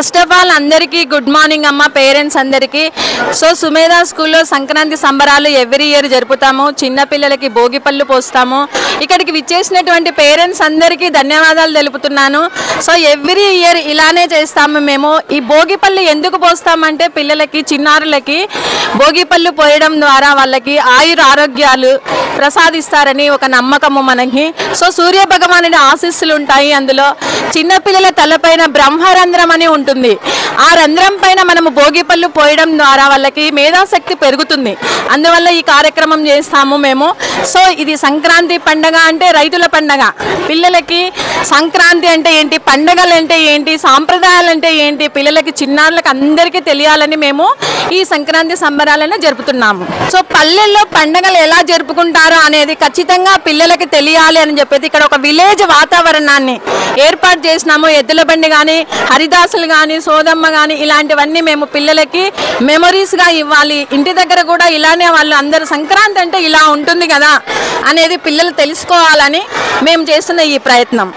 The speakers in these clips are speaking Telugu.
ఫస్ట్ ఆఫ్ ఆల్ అందరికీ గుడ్ మార్నింగ్ అమ్మ, పేరెంట్స్ అందరికీ. సో సుమేధ స్కూల్లో సంక్రాంతి సంబరాలు ఎవ్రీ ఇయర్ జరుపుతాము. చిన్నపిల్లలకి భోగి పళ్ళు పోస్తాము. ఇక్కడికి విచ్చేసినటువంటి పేరెంట్స్ అందరికీ ధన్యవాదాలు తెలుపుతున్నాను. సో ఎవ్రీ ఇయర్ ఇలానే చేస్తాము మేము. ఈ భోగి పళ్ళు ఎందుకు పోస్తామంటే పిల్లలకి, చిన్నారులకి భోగి పళ్ళు పోయడం ద్వారా వాళ్ళకి ఆయుర ఆరోగ్యాలు ప్రసాదిస్తారని ఒక నమ్మకము మనకి. సో సూర్య భగవానుడి ఆశీస్సులు ఉంటాయి అందులో. చిన్నపిల్లల తలపైన బ్రహ్మరంధ్రం అని ఉంటుంది. ఆ రంధ్రం పైన మనము భోగి పళ్ళు పోయడం ద్వారా వాళ్ళకి మేధాశక్తి పెరుగుతుంది. అందువల్ల ఈ కార్యక్రమం చేస్తాము మేము. సో ఇది సంక్రాంతి పండగ అంటే రైతుల పండగ. పిల్లలకి సంక్రాంతి అంటే ఏంటి, పండగలు అంటే ఏంటి, సాంప్రదాయాలు అంటే ఏంటి, పిల్లలకి, చిన్నారులకు అందరికీ తెలియాలని మేము ఈ సంక్రాంతి సంబరాలను జరుపుతున్నాము. సో పల్లెల్లో పండగలు ఎలా జరుపుకుంటారో అనేది ఖచ్చితంగా పిల్లలకి తెలియాలి అని చెప్పేసి ఇక్కడ ఒక విలేజ్ వాతావరణాన్ని ఏర్పాటు చేసినాము. ఎద్దుల బండి కానీ, హరిదాసులు కానీ, సోదమ్మ కానీ ఇలాంటివన్నీ మేము పిల్లలకి మెమొరీస్గా ఇవ్వాలి. ఇంటి దగ్గర కూడా ఇలానే వాళ్ళు అందరూ సంక్రాంతి అంటే ఇలా ఉంటుంది కదా అనేది పిల్లలు తెలుసుకోవాలని మేము చేస్తున్న ఈ ప్రయత్నం.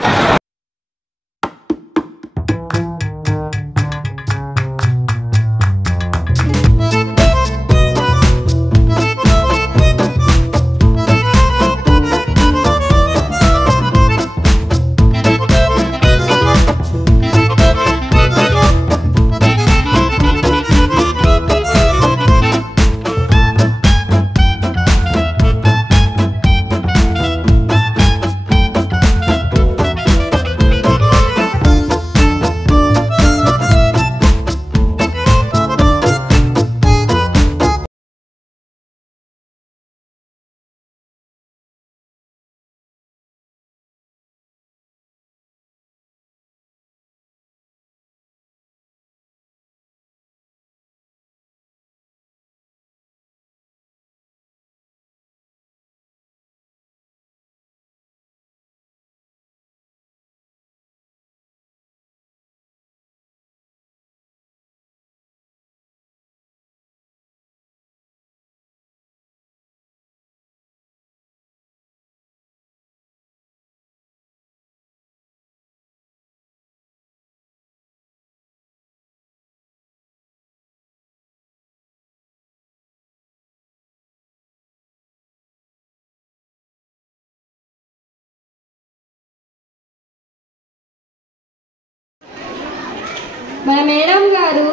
మన మేడం గారు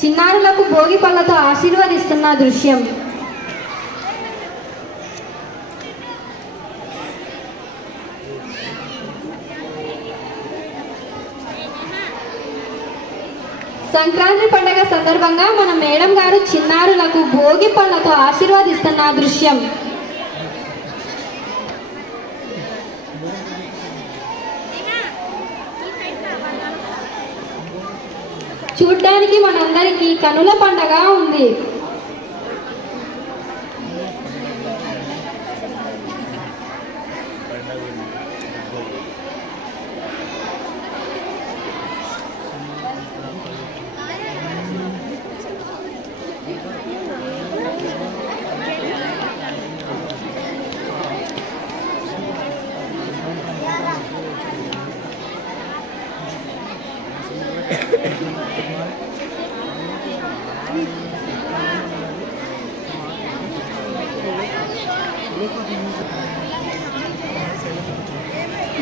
చిన్నారులకు భోగి పళ్ళతో ఆశీర్వదిస్తున్న దృశ్యం. సంక్రాంతి పండుగ సందర్భంగా మన మేడం గారు చిన్నారులకు భోగి పళ్ళతో ఆశీర్వదిస్తున్న దృశ్యం. చూడ్డానికి మనందరికీ కనుల పండగ ఉంది.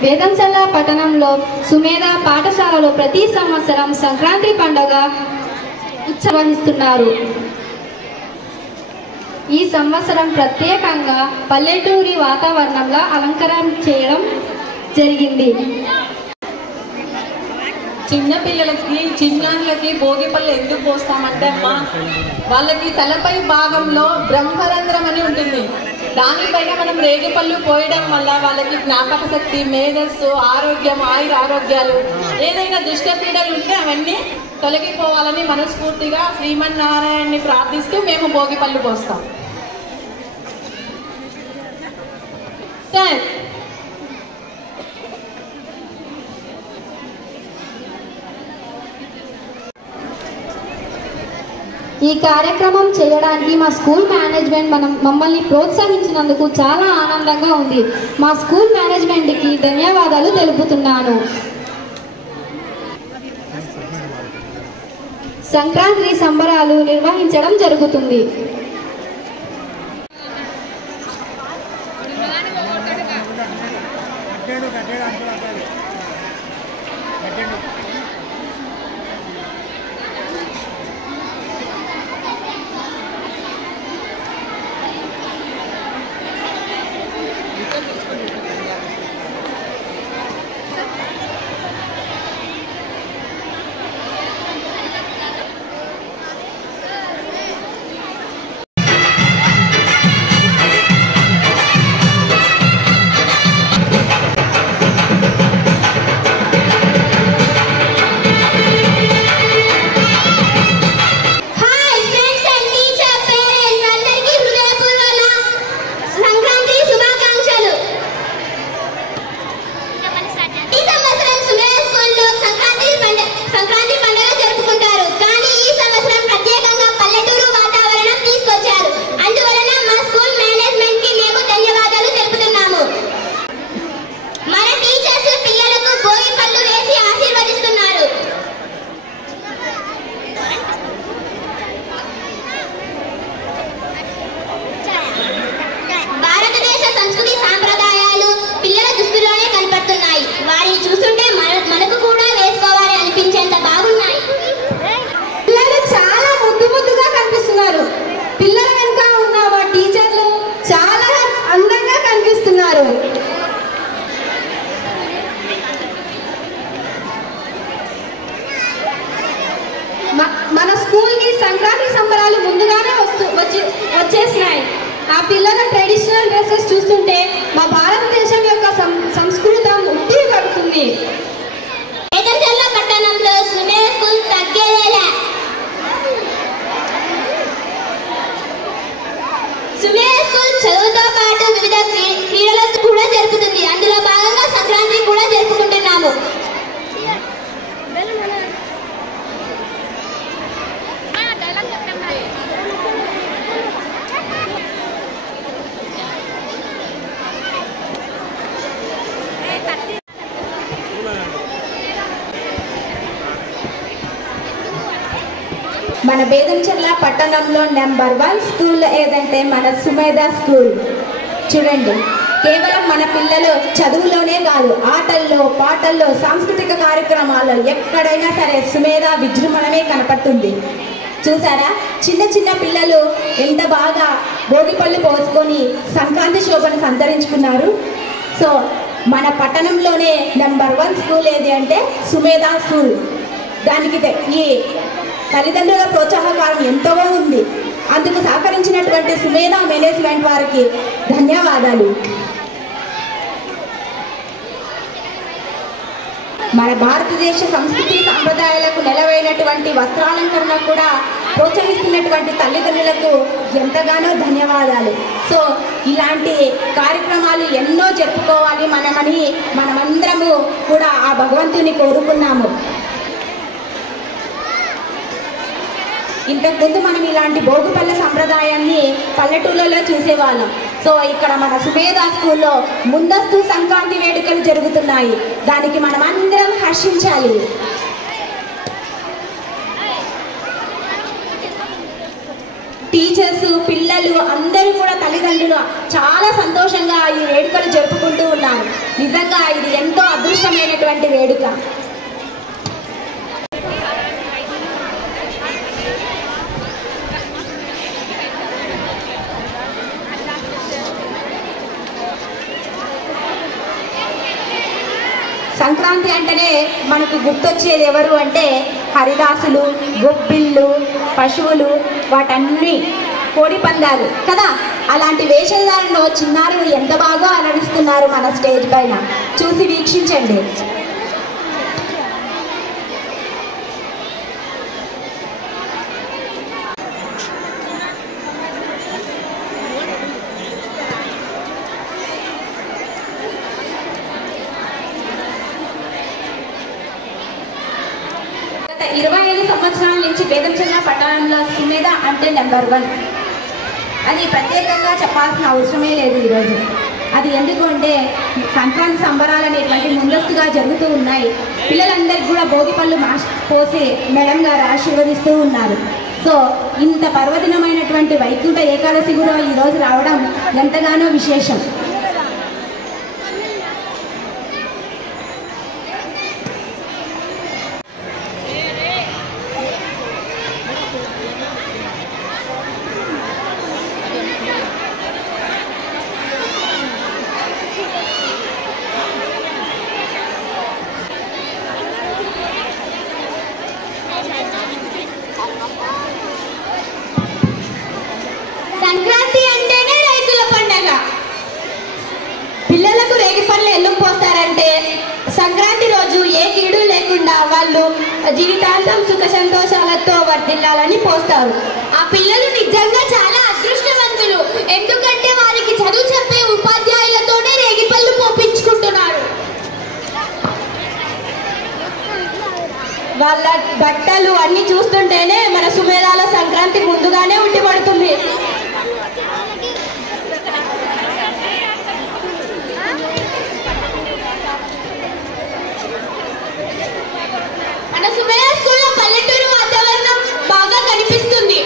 వేదంచల్ల పట్టణంలో సుమేధ పాఠశాలలో ప్రతి సంవత్సరం సంక్రాంతి పండుగ నిర్వహిస్తున్నారు. ఈ సంవత్సరం ప్రత్యేకంగా పల్లెటూరి వాతావరణంలో అలంకరణ చేయడం జరిగింది. చిన్నపిల్లలకి, చిన్నారులకి భోగి పళ్ళు ఎందుకు పోస్తామంటే అమ్మా, వాళ్ళకి తలపై భాగంలో బ్రహ్మరంధ్రం అని ఉంటుంది. దానిపైన మనం రేగిపళ్ళు పోయడం వల్ల వాళ్ళకి జ్ఞాపక శక్తి, మేధస్సు, ఆరోగ్యం, ఆయుర ఆరోగ్యాలు, ఏదైనా దుష్ట పీడలు ఉంటే అవన్నీ తొలగిపోవాలని మనస్ఫూర్తిగా శ్రీమన్నారాయణని ప్రార్థిస్తూ మేము భోగి పళ్ళు పోస్తాం. ఈ కార్యక్రమం చేయడానికి మా స్కూల్ మేనేజ్మెంట్ మమ్మల్ని ప్రోత్సహించినందుకు చాలా ఆనందంగా ఉంది. మా స్కూల్ మేనేజ్మెంట్కి ధన్యవాదాలు తెలుపుతున్నాను. సంక్రాంతి సంబరాలు నిర్వహించడం జరుగుతుంది. మన స్కూల్కి సంక్రాంతి సంబరాలు ముందుగానే వచ్చేసినాయి. ఆ పిల్లల ట్రెడిషనల్ డ్రెస్సెస్ చూస్తుంటే మా భారతదేశం యొక్క సంస్కృతం ఉట్టి కడుతుంది. పట్టణంలో సుమే స్కూల్ తగ్గేదేలే. సుమే స్కూల్ చదువుతో పాటు వివిధ క్రీడలు కూడా జరుపుతుంది. అందులో భాగంగా సంక్రాంతి కూడా జరుపుకుంటున్నాము. మన బేదంచెర్ల పట్టణంలో నెంబర్ 1 స్కూల్ ఏదంటే మన సుమేధ స్కూల్. చూడండి, కేవలం మన పిల్లలు చదువులోనే కాదు, ఆటల్లో, పాటల్లో, సాంస్కృతిక కార్యక్రమాల్లో ఎక్కడైనా సరే సుమేధ విజృంభణమే కనపడుతుంది. చూసారా, చిన్న చిన్న పిల్లలు ఎంత బాగా భోగిపళ్ళు పోసుకొని సంక్రాంతి శోభను సంతరించుకున్నారు. సో మన పట్టణంలోనే నెంబర్ 1 స్కూల్ ఏది అంటే సుమేధ స్కూల్. దానికి ఈ తల్లిదండ్రుల ప్రోత్సాహకారం ఎంతో ఉంది. అందుకు సహకరించినటువంటి సుమేధ మేనేజ్మెంట్ వారికి ధన్యవాదాలు. మన భారతదేశ సంస్కృతి సాంప్రదాయాలకు నెలవైనటువంటి వస్త్రాలంకరణ కూడా ప్రోత్సహిస్తున్నటువంటి తల్లిదండ్రులకు ఎంతగానో ధన్యవాదాలు. సో ఇలాంటి కార్యక్రమాలు ఎన్నో జరుపుకోవాలి మనమందరము కూడా ఆ భగవంతుని కోరుకున్నాము. ఇంతకుముందు మనం ఇలాంటి భోగిపళ్ళ సంప్రదాయాన్ని పల్లెటూళ్ళలో చూసేవాళ్ళం. సో ఇక్కడ మన సుమేధ స్కూల్లో ముందస్తు సంక్రాంతి వేడుకలు జరుగుతున్నాయి. దానికి మనం అందరం హర్షించాలి. టీచర్స్, పిల్లలు అందరూ కూడా తల్లిదండ్రులు చాలా సంతోషంగా ఈ వేడుకలు జరుపుకుంటూ ఉన్నారు. నిజంగా ఇది ఎంతో అదృష్టమైనటువంటి వేడుక. సంక్రాంతి అంటేనే మనకు గుర్తొచ్చేది ఎవరు అంటే హరిదాసులు, గొబ్బిళ్ళు, పశువులు, వాటన్ని కోడి పందాలు కదా. అలాంటి వేషధారణలో చిన్నారులు ఎంత బాగా నడుస్తున్నారు మన స్టేజ్ పైన, చూసి వీక్షించండి. గత 25 సంవత్సరాల నుంచి బేదంచెర్ల పట్టణంలో సుమేధ అంటే నెంబర్ 1 అని ప్రత్యేకంగా చెప్పాల్సిన అవసరమే లేదు. ఈరోజు అది ఎందుకంటే సంక్రాంతి సంబరాలు అనేటువంటి ముందస్తుగా జరుగుతూ ఉన్నాయి. పిల్లలందరికీ కూడా భోగి పళ్ళు పోసి మేడం గారు ఆశీర్వదిస్తూ ఉన్నారు. సో ఇంత పర్వదినమైనటువంటి వైకుంఠ ఏకాదశి కూడా ఈరోజు రావడం ఎంతగానో విశేషం. సంక్రాంతి అంటేనే రైతుల పండగ. పిల్లలకు రేగి పళ్ళు ఎందుకు పోస్తారంటే సంక్రాంతి రోజు ఏ కీడు లేకుండా వాళ్ళు జీవితాంతం సుఖ సంతోషాలతో వర్ధిల్లాలని పోస్తారు. ఆ పిల్లలు నిజంగా చాలా అదృష్టవంతులు. ఎందుకంటే వారికి చదువు చెప్పే ఉపాధ్యాయులతోనే రేగి పళ్ళు పోపించుకుంటున్నారు. వాళ్ళ బట్టలు అన్ని చూస్తుంటేనే మన సుమేధాల సంక్రాంతి ముందుగానే ఉండిపడుతుంది. మన సుమేధ స్కూల్లో పల్లెటూరు వాతావరణం బాగా కనిపిస్తుంది.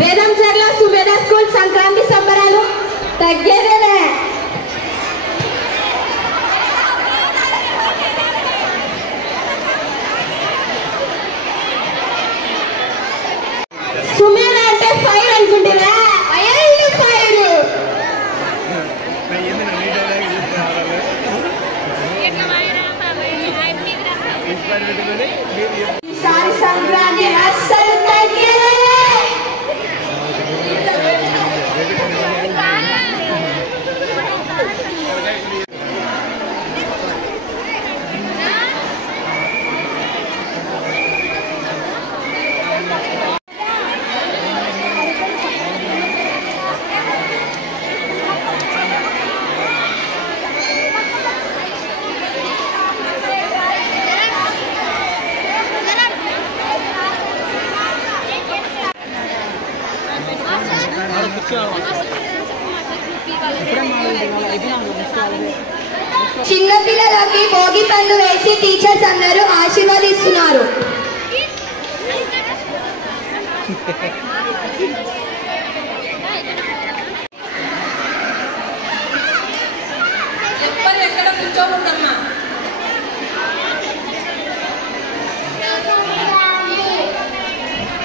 వేదంచర్ల సుమేధ స్కూల్ సంక్రాంతి సంబరాలు తగ్గేదేలే. సుమేధ అంటే ఫైర్ అనుకుంటున్నా, అయ్యో ఫైర్. ఈసారి సంక్రాంతి అస్సలు తగ్గేదేలే. చిన్నపిల్లలకి భోగి పళ్ళు వేసి టీచర్స్ అందరూ ఆశీర్వదిస్తున్నారు. ఎక్కడ కూర్చోకూడదమ్మా.